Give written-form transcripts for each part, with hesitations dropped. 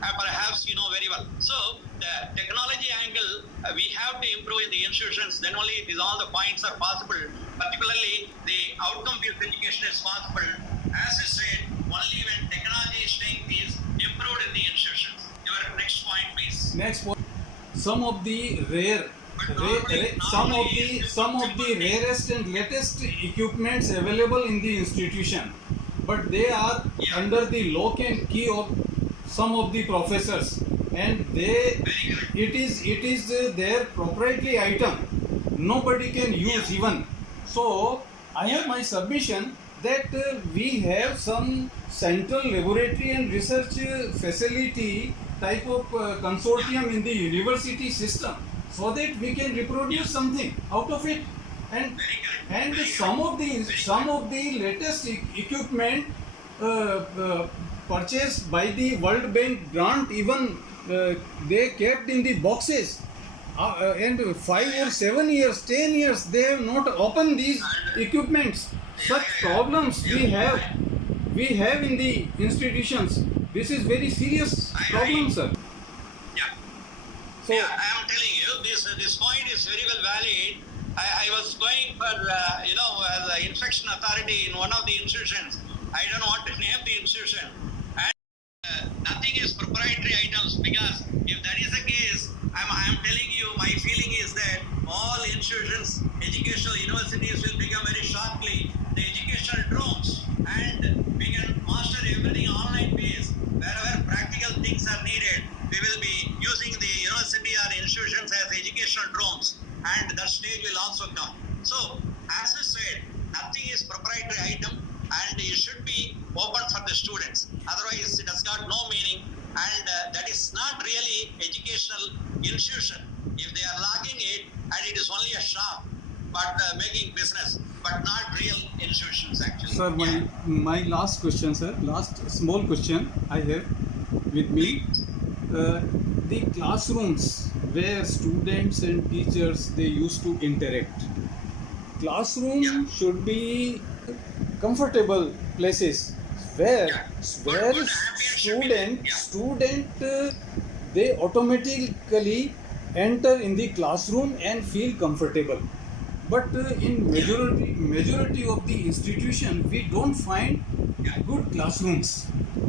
perhaps you know very well. So the technology angle, we have to improve in the institutions. Then only these all the points are possible. Particularly the outcome-based education is possible. As I said, only when technology strength is improved in the institutions. Your next point, please. Next point. Some of the some of the rarest and latest equipments available in the institution, but they are under the lock and key of some of the professors, and it is their proprietary item. Nobody can use even. So I have my submission that we have some central laboratory and research facility type of consortium in the university system, so that we can reproduce something out of it. And some of the latest equipment purchased by the World Bank grant, even they kept in the boxes, and 5 or 7 years, 10 years they have not opened these equipments. Such problems we have in the institutions. This is very serious problem, sir. Yeah. So I am telling you, this point is very well valid. I was going for as an inspection authority in one of the institutions. I don't want to name the institution, and nothing is proprietary items, because if that is the case, I am telling you, my feeling is that all institutions, educational universities will become very shortly the educational drones, and we can master everything online based. Wherever practical things are needed, we will be using the university or institutions as educational drones, and that stage will also come. So, as I said, nothing is proprietary item, and it should be open for the students. Otherwise, it has got no meaning, and that is not really educational institution. If they are locking it, and it is only a shop, but making business, but not real institutions actually. sir, my last question, sir, last small question I have with me. The classrooms where students and teachers, they used to interact. Classroom should be comfortable places where student they automatically enter in the classroom and feel comfortable. But in majority of the institution, we don't find good classrooms.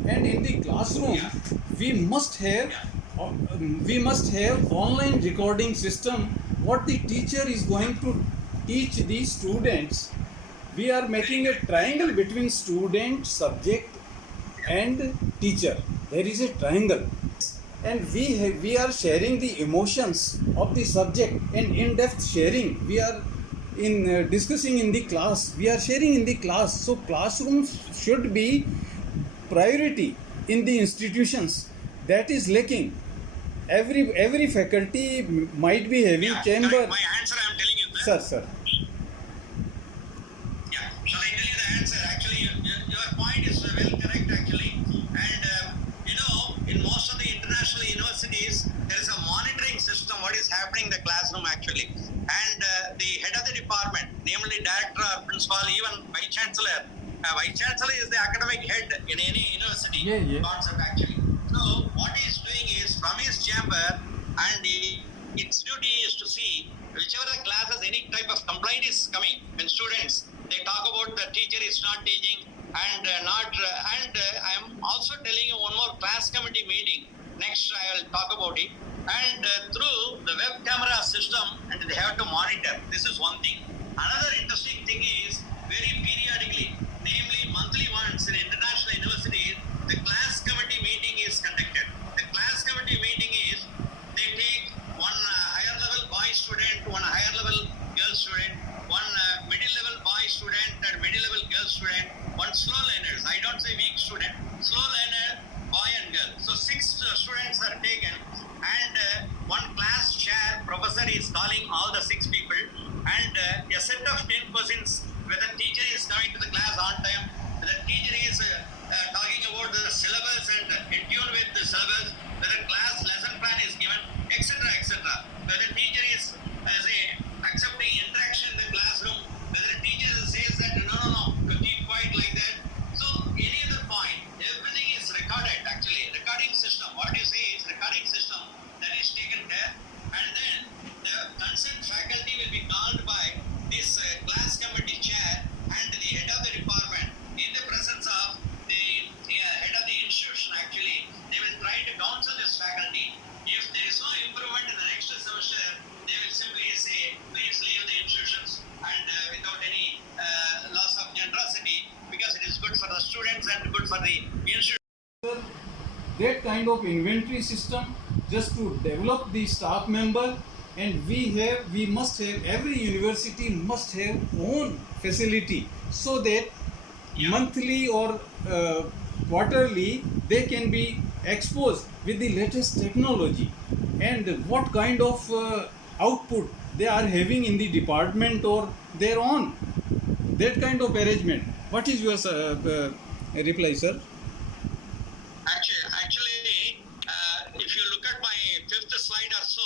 And in the classroom, we must have online recording system. What the teacher is going to teach the students, we are making a triangle between student, subject, and teacher. There is a triangle, and we are sharing the emotions of the subject, and in-depth sharing. We are discussing in the class. We are sharing in the class. So classrooms should be priority in the institutions. That is lacking. Every faculty might be having chamber. My answer I am telling you, Sir. Shall I tell you the answer? Actually, your point is well correct actually. And in most of the international universities, there is a monitoring system what is happening in the classroom actually. And the head of the department, namely director or principal, even vice chancellor. Vice chancellor is the academic head in any university concept actually. So what he is doing is from his chamber, and its duty is to see whichever the classes, any type of complaint is coming when students, they talk about the teacher is not teaching and I am also telling you one more class committee meeting. Next I will talk about it. And through the web camera system, and they have to monitor. This is one thing. Another interesting thing is very periodically, namely monthly once in international universities, the class committee meeting is conducted. The class committee meeting is they take one higher level boy student, one higher level girl student, one middle level boy student and middle level girl student, one slow learners. I don't say weak student. Slow learner, boy and girl. So 6 students are taken, and one class chair professor is calling all the 6 people, and a set of 10 questions whether teacher is coming to the class on time, whether teacher is talking about the syllabus and in tune with the syllabus, whether class lesson plan is given, etc. Whether teacher is accepting interaction in the classroom, whether teacher says that no, to keep quiet like that. So any other point, everything is recorded actually, recording system. What counsel this faculty. If there is no improvement in the next semester, they will simply say, please leave the institutions and without any loss of generosity, because it is good for the students and good for the institution. Sir, that kind of inventory system just to develop the staff member, and we must have, every university must have own facility so that monthly or quarterly they can be exposed with the latest technology and what kind of output they are having in the department or their own, that kind of arrangement. What is your reply, sir? Actually, if you look at my fifth slide or so,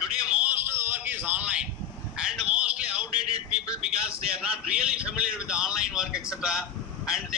today most of the work is online and mostly outdated people because they are not really familiar with the online work, etc. And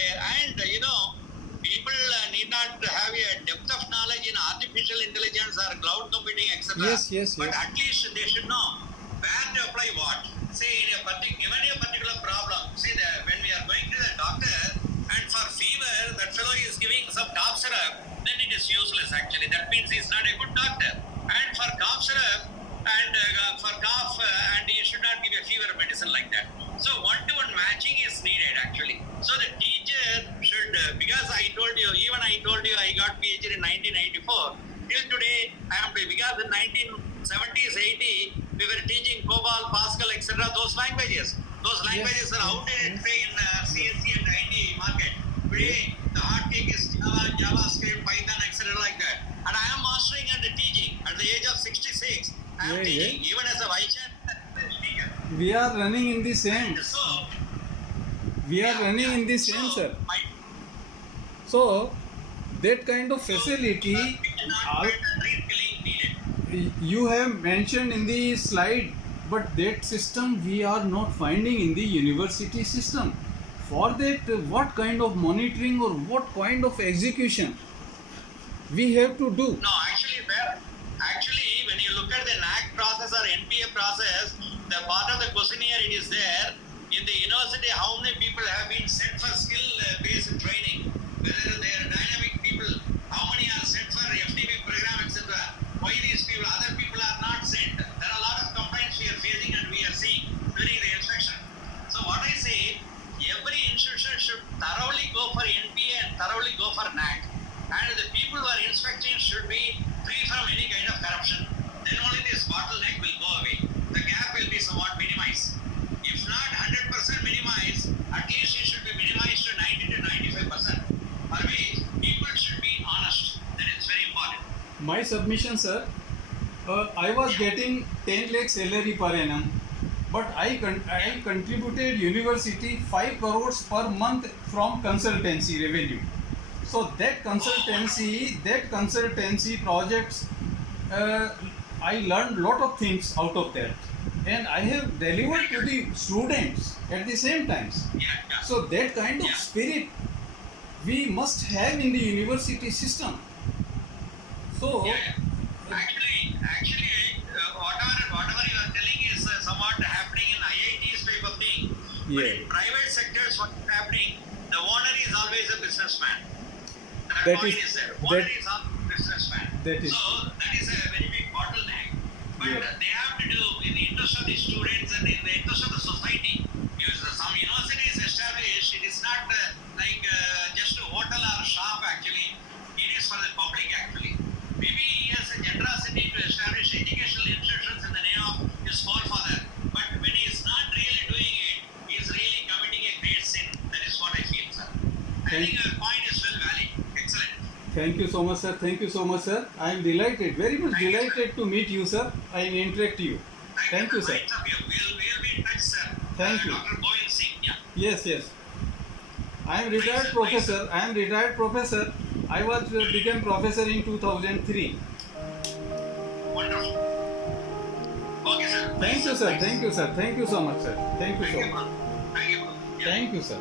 people need not have a depth of knowledge in artificial intelligence or cloud computing, etc. Yes. But at least they should know where to apply what. Say given a particular problem, when we are going to the doctor and for fever, that fellow is giving some cough syrup, then it is useless actually. That means he is not a good doctor. And for cough syrup and for cough, and you should not give a fever medicine like that. So one-to-one matching is needed actually. So the teacher should, because I told you I got PhD in 1994. Till today, because in 1970s, 80, we were teaching COBOL, Pascal, etc. Those languages. Those languages are outdated today in CSC and IT market. Today, the hot cake is Java, JavaScript, Python, etc. like that. And I am mastering and teaching. At the age of 66, I am teaching, even as a vice chancellor. We are running in the same. So, Sir. So that kind of facility you have mentioned in the slide, but that system we are not finding in the university system. For that, what kind of monitoring or what kind of execution we have to do? No, actually, when you look at the NAC process or NPA process, the part of the questionnaire it is there. In the university, how many people have been sent for skill-based training? Whether they are dynamic people, how many are sent for FTP program, etc. Why these people, other people are not sent? There are a lot of complaints we are facing and we are seeing during the inspection. So what I say, every institution should thoroughly go for NPA and thoroughly go for NAC. And the people who are inspecting should be free from any kind of corruption. Then only this bottleneck will go away. The gap will be somewhat minimized. If not 100% minimized, at least it should be minimized to 90 to 95%. For which people should be honest. That is very important. My submission, sir, I was getting 10 lakh salary per annum, but I contributed university 5 crores per month from consultancy revenue. So that consultancy projects, I learned lot of things out of that, and I have delivered to the students at the same times. So that kind of spirit we must have in the university system. So Actually, whatever you are telling is somewhat happening in IITs type of thing. But in private sectors, what is happening? The owner is always a businessman. That point is there. Owner is always a businessman. That is a very big bottleneck. But they have to do in the interest of the students and in the interest of the society. Because some universities established, it is not just a hotel or shop actually. It is for the public actually. Maybe he has a generosity to establish educational institutions in the name of his forefather. But when he is not really doing it, he is really committing a great sin. That is what I feel, sir. I think your point is well valid. Excellent. Thank you so much, sir. Thank you so much, sir. I am delighted, very much delighted to meet you, sir. I am interact you. Thank you, sir. We'll be in touch, sir. Thank you. Dr. Govind Singh, yeah. Yes. I am retired professor. I was became professor in 2003. Wonderful. Okay, sir. Thank you, sir. Thank you so much, sir. Thank you so much. Thank you, bro. Yeah. Thank you, sir.